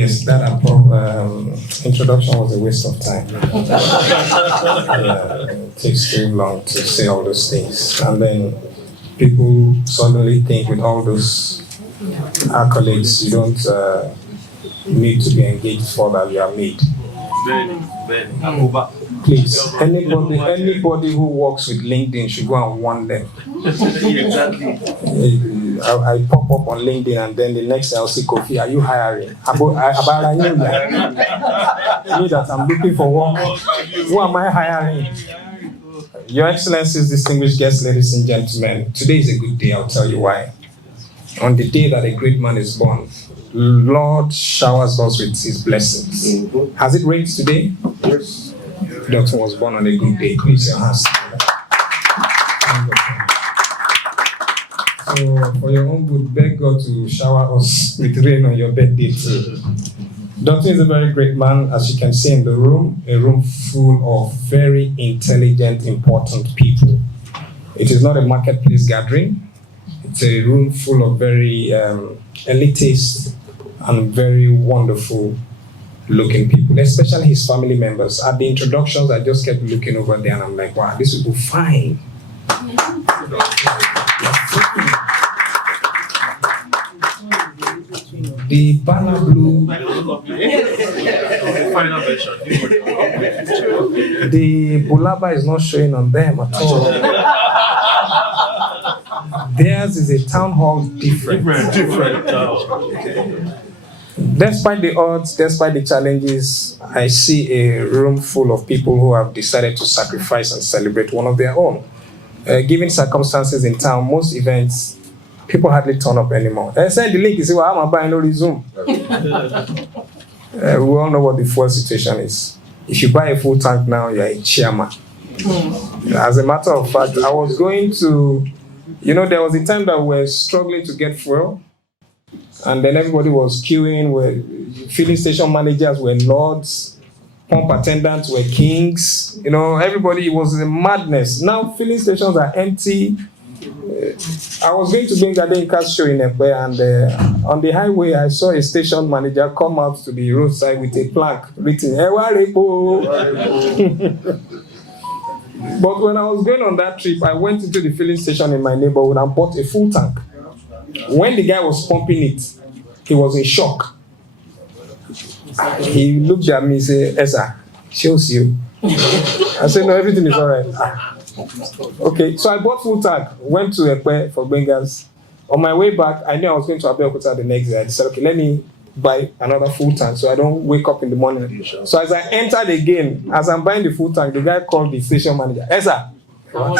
Yes, that introduction was a waste of time. It takes too long to say all those things. And then people suddenly think with all those accolades, you don't need to be engaged further, you are made. Please, anybody who works with LinkedIn should go and warn them. Exactly. I pop up on LinkedIn and then the next I'll see Koffi, are you hiring? Me that I'm looking for work. Who am I hiring? Your Excellencies, distinguished guests, ladies and gentlemen, today is a good day, I'll tell you why. On the day that a great man is born, Lord showers us with his blessings. Has it rained today? Yes. Dotun was born on a good day. Please your hands. So for your own good, beg God to shower us with rain on your birthday too. Dotun is a very great man, as you can see in the room, a room full of very intelligent, important people. It is not a marketplace gathering. It's a room full of very elitist and very wonderful looking people, especially his family members. At the introductions, I just kept looking over there and I'm like, wow, these people fine. The banner blue, the bulaba is not showing on them at all. Theirs is a town hall different. Despite the odds, despite the challenges, I see a room full of people who have decided to sacrifice and celebrate one of their own. Given circumstances in town, most events, people hardly turn up anymore. Send the link, you say, well, I'm buying no Zoom. We all know what the fuel situation is. If you buy a full tank now, you're a chairman. As a matter of fact, I was going to, there was a time that we were struggling to get fuel. And then everybody was queuing, filling station managers were lords, pump attendants were kings. Everybody, it was a madness. Now filling stations are empty. I was going to bring Gadenka's show in Ekwe, and on the highway, I saw a station manager come out to the roadside with a plaque written, Ewa Repo. But when I was going on that trip, I went into the filling station in my neighborhood and bought a full tank. When the guy was pumping it, he was in shock. He looked at me and said, Esa, shows you. I said, no, everything is all right. Okay, so I bought full tank, went to Ekwe for Bengals. On my way back, I knew I was going to Abeokuta the next day. I decided, okay, let me buy another full tank so I don't wake up in the morning. So as I entered again, as I'm buying the full tank, the guy called the station manager, Esa, so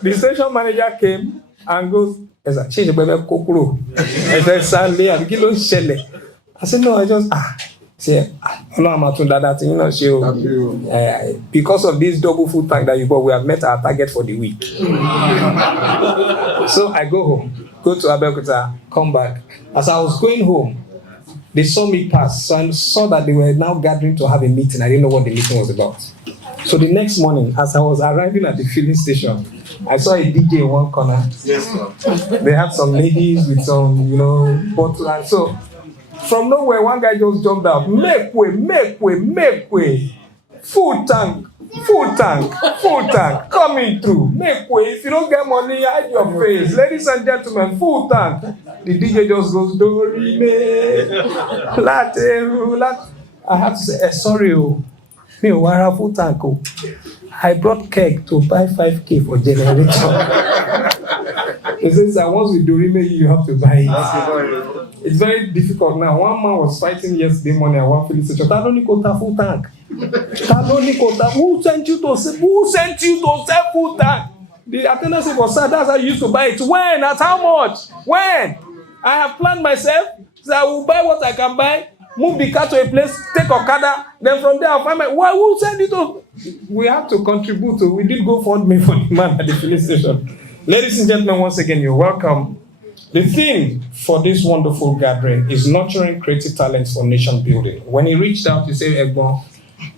the station manager came and goes, I said, no, I just because of this double food tank that you bought, we have met our target for the week. So I go home, go to Abeokuta, come back. As I was going home, they saw me pass, so I saw that they were now gathering to have a meeting. I didn't know what the meeting was about. So the next morning, as I was arriving at the filling station, I saw a DJ in one corner. Yes, sir. They had some ladies with some, bottle. And so from nowhere, one guy just jumped out. Make way. Full tank. Coming through. Make way. If you don't get money, hide your face. Ladies and gentlemen, full tank. The DJ just goes, Dori me. I have to say, sorry, me wara full tank. I brought keg to buy 5K for generator. He says that once we do remake, you have to buy it. It's very difficult now. One man was fighting yesterday morning at one filling station. Talonikota full tank. Who sent you to sell full tank? The attendant said, was sad. That's how you used to buy it. When? At how much? When? I have planned myself. So I will buy what I can buy. Move the car to a place, take Okada, then from there I'll find why who send it up? We have to contribute to, we did go fund me for the man at the filling station. Ladies and gentlemen, once again, you're welcome. The theme for this wonderful gathering is nurturing creative talents for nation building. When he reached out, he said, Egbon,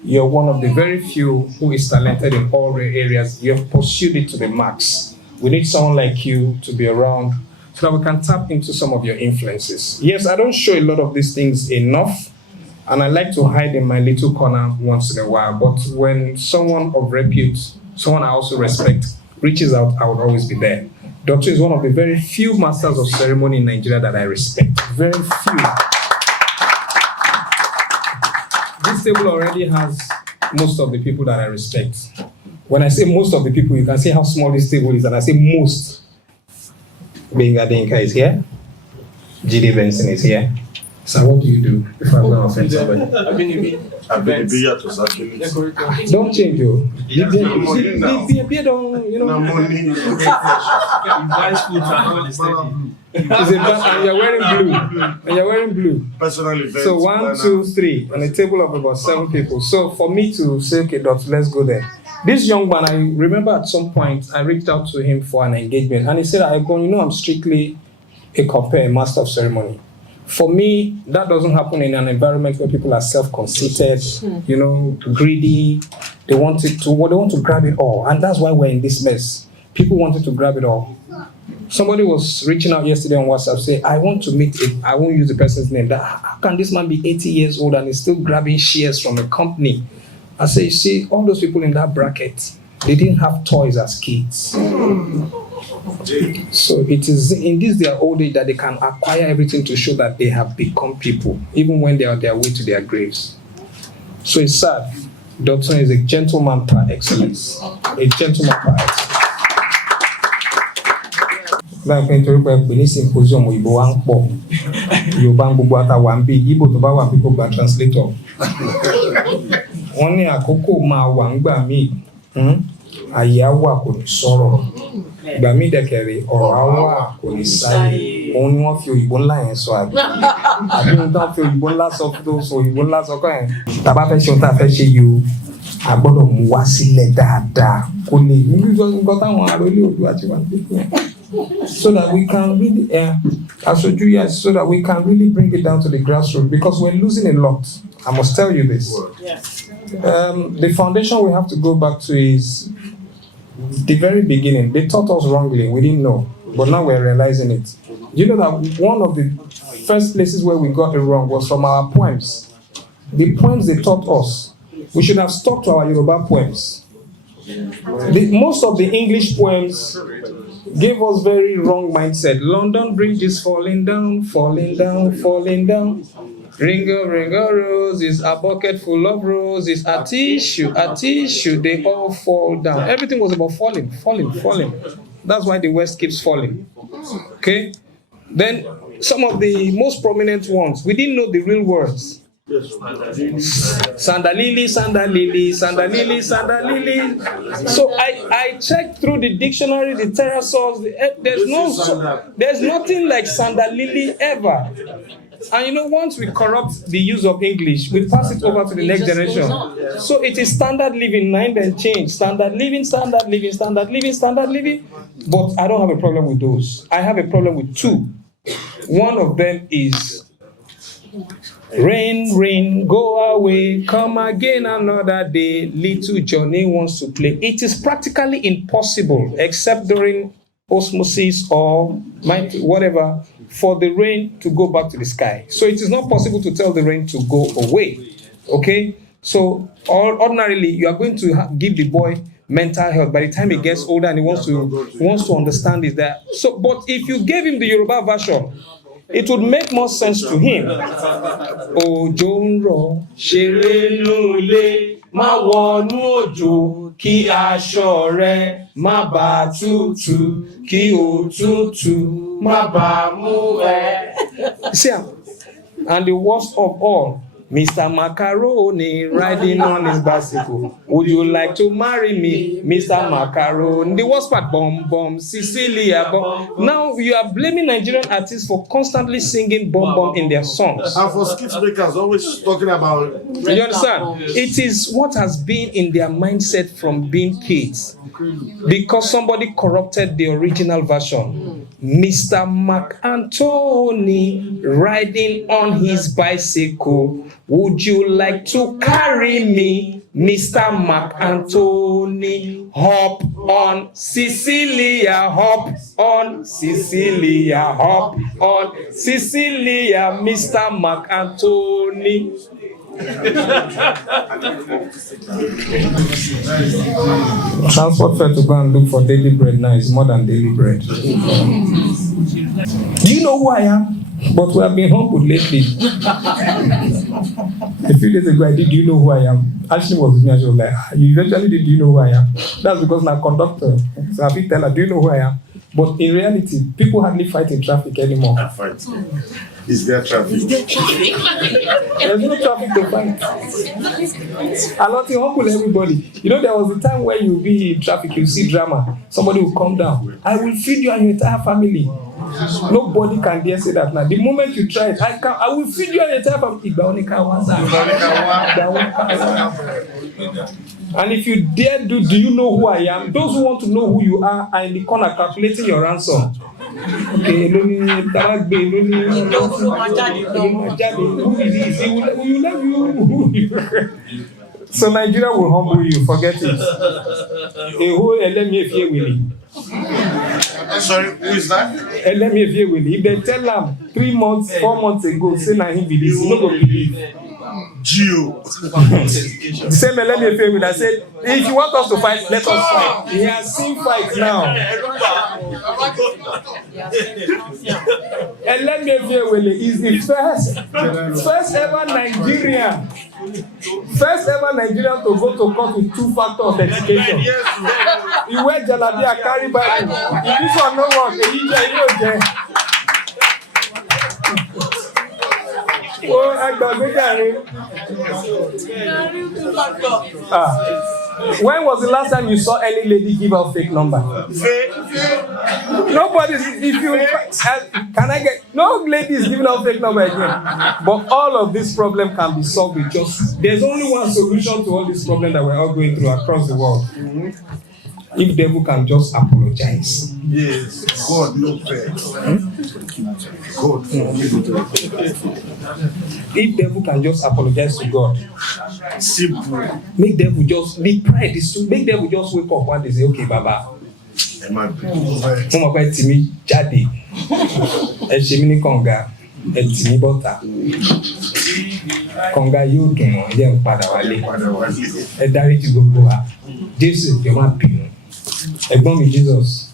you're one of the very few who is talented in all areas. You have pursued it to the max. We need someone like you to be around so that we can tap into some of your influences. Yes, I don't show a lot of these things enough, and I like to hide in my little corner once in a while. But when someone of repute, someone I also respect, reaches out, I would always be there. Dr. is one of the very few masters of ceremony in Nigeria that I respect. Very few. This table already has most of the people that I respect. When I say most of the people, you can see how small this table is, and I say most. Benga Denka is here. GD Benson is here. So what do you do if I'm going to offend somebody? Don't change you. The beer don't, you know. And you're wearing blue. And you're wearing blue. Personally, so 1, 2, 3, on a table of about 7 people. So for me to say, okay, Dot, let's go there. This young man, I remember at some point, I reached out to him for an engagement. And he said, I'm strictly a compere, a master of ceremony. For me, that doesn't happen in an environment where people are self-conceited, greedy. They want to grab it all. And that's why we're in this mess. People wanted to grab it all. Somebody was reaching out yesterday on WhatsApp saying, I want to meet I won't use the person's name. How can this man be 80 years old and he's still grabbing shares from a company? I say, you see, all those people in that bracket, they didn't have toys as kids. So it is in this their old age that they can acquire everything to show that they have become people, even when they are on their way to their graves. So it's sad. Dotun is a gentleman par excellence. A gentleman par excellence. Like in symposium, we go and pop. You bang Bubata Wambi, Ibo to Bawa people by translator. Only a cocoa ma wangba me. Ayawa kò ní sọ̀rọ̀. Ìgbà mí dẹ̀kẹ̀rẹ̀ ọ̀rọ̀ awa kò ní sáyé. Òun ni wọ́n fi òyìnbó ńlá yẹn sọ àbí. Àbí ohun tó ń fi òyìnbó ńlá sọ fún tó sọ òyìnbó ńlá sọ kọ́ yẹn. Tàbá fẹ́ ṣe ohun tá a fẹ́ ṣe yìí o, a gbọ́dọ̀ mú wá sílẹ̀ dáadáa. Kò lè nǹkan táwọn ará ilé òdu àti wà nípò. So that we can really, so that we can really bring it down to the grassroots, because we're losing a lot. I must tell you this. Yes. The foundation we have to go back to is the very beginning. They taught us wrongly. We didn't know. But now we're realizing it. You know that one of the first places where we got it wrong was from our poems. The poems they taught us, we should have stuck to our Yoruba poems. Most of the English poems gave us very wrong mindset. London Bridge is falling down, falling down, falling down. Ringo, ringo, roses, a bucket full of roses, a tissue, they all fall down. Everything was about falling, falling, falling. That's why the West keeps falling. Okay? Then some of the most prominent ones, we didn't know the real words. Sandalili, sandalili, sandalili, sandalili. So I checked through the dictionary, the pterosaurs. There's nothing like sandalili ever. And once we corrupt the use of English, we pass it over to the next generation. So it is standard living, mind and change. Standard living, standard living, standard living, standard living. But I don't have a problem with those. I have a problem with two. One of them is rain, rain, go away, come again another day. Little Johnny wants to play. It is practically impossible, except during osmosis or whatever, for the rain to go back to the sky. So it is not possible to tell the rain to go away. Okay? So ordinarily, you are going to give the boy mental health. By the time he gets older and he wants to understand is that. So, but if you gave him the Yoruba version, it would make more sense to him. Òjò ń rọ̀, ṣeré lólè, má wọnú òjò, kí aṣọ rẹ má bàa tútù, kí òtútù má bàa mú ẹ. See, and the worst of all, Mr. Macaroni riding on his bicycle. Would you like to marry me, Mr. Macaroni? The worst part, bum bum, Cecilia bum. Now you are blaming Nigerian artists for constantly singing bum bum in their songs. And for skit makers, always talking about. You understand? It is what has been in their mindset from being kids, because somebody corrupted the original version. Mr. Mark Anthony riding on his bicycle. Would you like to carry me, Mr. Mark Anthony? Hop on Cecilia, hop on Cecilia, hop on Cecilia, Mr. Mark Anthony. Transport fare to go and look for daily bread now is more than daily bread. Do you know who I am? But we have been humbled lately. A few days ago, I did. Do you know who I am? Ashley was with me and she was like, you eventually did. Do you know who I am? That's because I'm a conductor. So I think tell her, do you know who I am? But in reality, people hardly fight in traffic anymore. Is there traffic? There's no traffic to fight. A lot of humble everybody. You know, there was a time where you'll be in traffic, you see drama. Somebody will come down. I will feed you and your entire family. Nobody can dare say that now. The moment you try it, I will feed you and your entire family. And if you dare do you know who I am? Those who want to know who you are in the corner calculating your ransom. Okay, who is this? He will let you. So Nigeria will humble you, forget it. Sorry, who is that? If they tell them 3 months, 4 months ago, say na him be this, you no go believe. Geo. The same LMFA that said, if you want us to fight, let us fight. He has seen fight now. LMFA is the first ever Nigerian to go to court with 2-factor authentication. He wear jalabia, carry Bible. If this one no work, when was the last time you saw any lady give out fake number? Nobody. If you can I get no ladies giving out fake number again. But all of this problem can be solved with just. There's only one solution to all this problem that we're all going through across the world. If devil can just apologize. Yes, God no fair. God. If devil can just apologize to God. Simple. Make devil just the pride is to make devil just wake up one day and say, okay, Baba. Mo ti mi jáde. Ẹ ṣe mí ní kànga, ẹ tì mí bọ́ta. Kànga yóò dùn wọ́n, ẹ ń padà wálé. Ẹ dáríjì gbogbo wa. Jésù jọ̀ọ́ má bínú. Ẹ̀gbọ́n mi Jesus.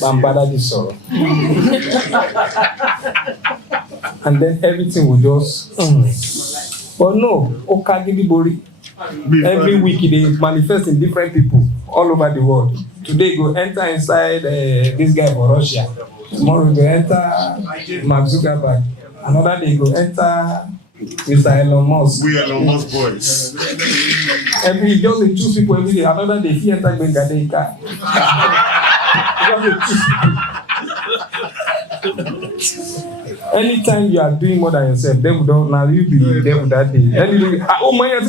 Bambada di sọ̀rọ̀. And then everything will just. But no, Okagidibori. Every week they manifest in different people all over the world. Today go enter inside this guy for Russia. Tomorrow go enter Mark Zuckerberg. Another day go enter Mr. Elon Musk. We Elon Musk boys. Every just the 2 people every day. Another day he enter Bengadeka. Anytime you are doing more than yourself, devil don't now you be the devil that day. Oh my God,